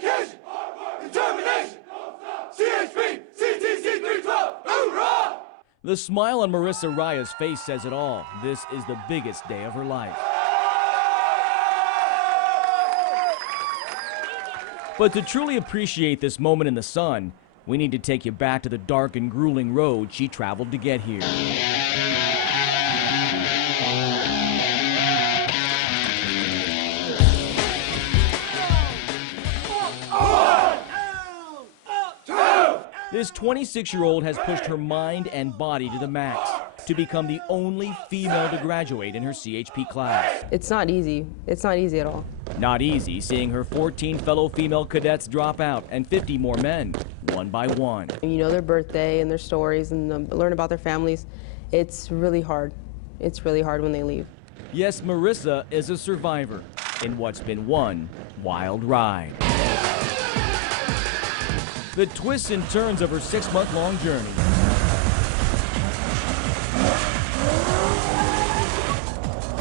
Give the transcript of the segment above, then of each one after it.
dedication, determination, CHP, CTC 312, hoorah! The smile on Marissa Raya's face says it all. This is the biggest day of her life. But to truly appreciate this moment in the sun, we need to take you back to the dark and grueling road she traveled to get here. This 26-year-old has pushed her mind and body to the max to become the only female to graduate in her CHP class. It's not easy. It's not easy at all. Not easy seeing her 14 fellow female cadets drop out and 50 more men, one by one. You know their birthday and their stories and learn about their families. It's really hard. It's really hard when they leave. Yes, Marissa is a survivor in what's been one wild ride. The twists and turns of her 6-month-long journey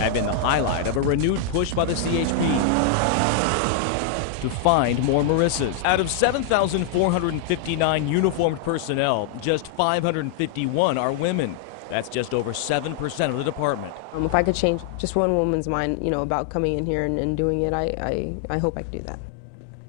have been the highlight of a renewed push by the CHP to find more Marissas. Out of 7,459 uniformed personnel, just 551 are women. That's just over 7% of the department. If I could change just one woman's mind, about coming in here and doing it, I hope I could do that.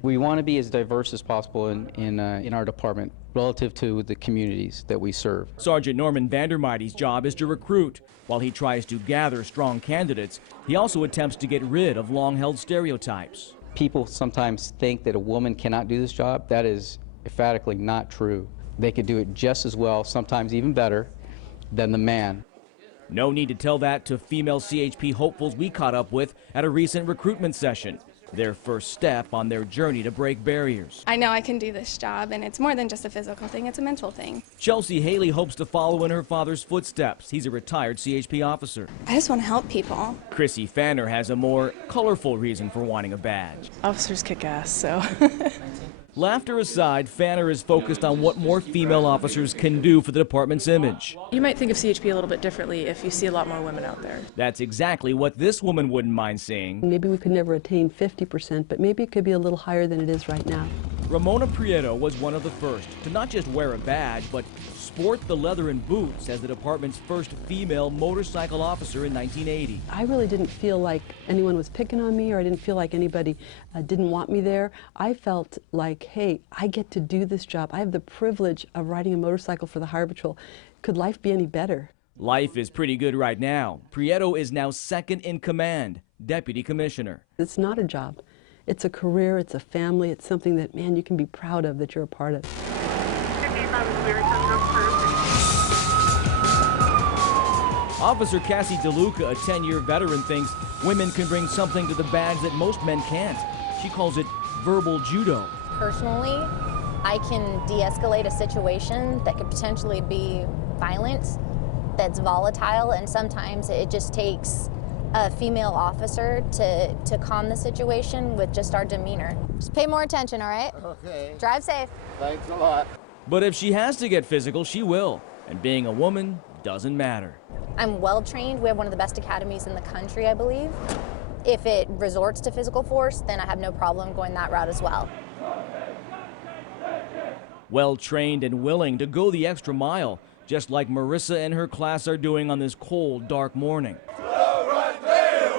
We want to be as diverse as possible in our department relative to the communities that we serve. Sergeant Norman Vandermighty's job is to recruit. While he tries to gather strong candidates, he also attempts to get rid of long-held stereotypes. People sometimes think that a woman cannot do this job. That is emphatically not true. They could do it just as well, sometimes even better, than the man. No need to tell that to female CHP hopefuls we caught up with at a recent recruitment session. Their first step on their journey to break barriers. I know I can do this job, and it's more than just a physical thing, it's a mental thing. Chelsea Haley hopes to follow in her father's footsteps. He's a retired CHP officer. I just want to help people. Chrissy Fanner has a more colorful reason for wanting a badge. Officers kick ass, so. Laughter aside, Fanner is focused on what more female officers can do for the department's image. You might think of CHP a little bit differently if you see a lot more women out there. That's exactly what this woman wouldn't mind seeing. Maybe we could never attain 50%, but maybe it could be a little higher than it is right now. Ramona Prieto was one of the first to not just wear a badge, but sport the leather and boots as the department's first female motorcycle officer in 1980. I really didn't feel like anyone was picking on me, or I didn't feel like anybody didn't want me there. I felt like, hey, I get to do this job. I have the privilege of riding a motorcycle for the Highway Patrol. Could life be any better? Life is pretty good right now. Prieto is now second in command, deputy commissioner. It's not a job. It's a career, it's a family, it's something that, man, you can be proud of that you're a part of. Officer Cassie DeLuca, a 10-year veteran, thinks women can bring something to the badge that most men can't. She calls it verbal judo. Personally, I can de-escalate a situation that could potentially be violent, that's volatile, and sometimes it just takes a female officer to calm the situation with just our demeanor. Just pay more attention, all right? Okay. Drive safe. Thanks a lot. But if she has to get physical, she will. And being a woman doesn't matter. I'm well trained. We have one of the best academies in the country, I believe. If it resorts to physical force, then I have no problem going that route as well. Well trained and willing to go the extra mile, just like Marissa and her class are doing on this cold, dark morning.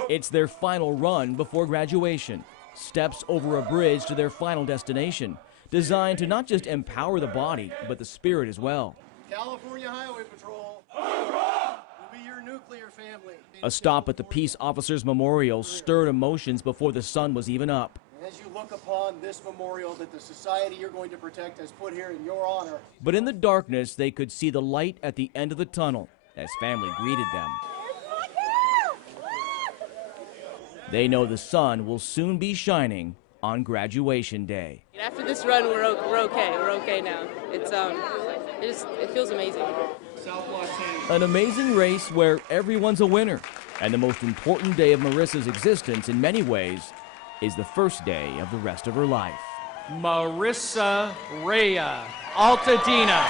It's their final run before graduation. Steps over a bridge to their final destination, designed to not just empower the body, but the spirit as well. California Highway Patrol, will be your nuclear family. A stop at the Peace Officers Memorial stirred emotions before the sun was even up. As you look upon this memorial that the society you're going to protect has put here in your honor. But in the darkness, they could see the light at the end of the tunnel as family greeted them. They know the sun will soon be shining on graduation day. After this run, we're okay. We're okay now. It feels amazing. An amazing race where everyone's a winner. And the most important day of Marissa's existence in many ways is the first day of the rest of her life. Marissa Raya, Altadena.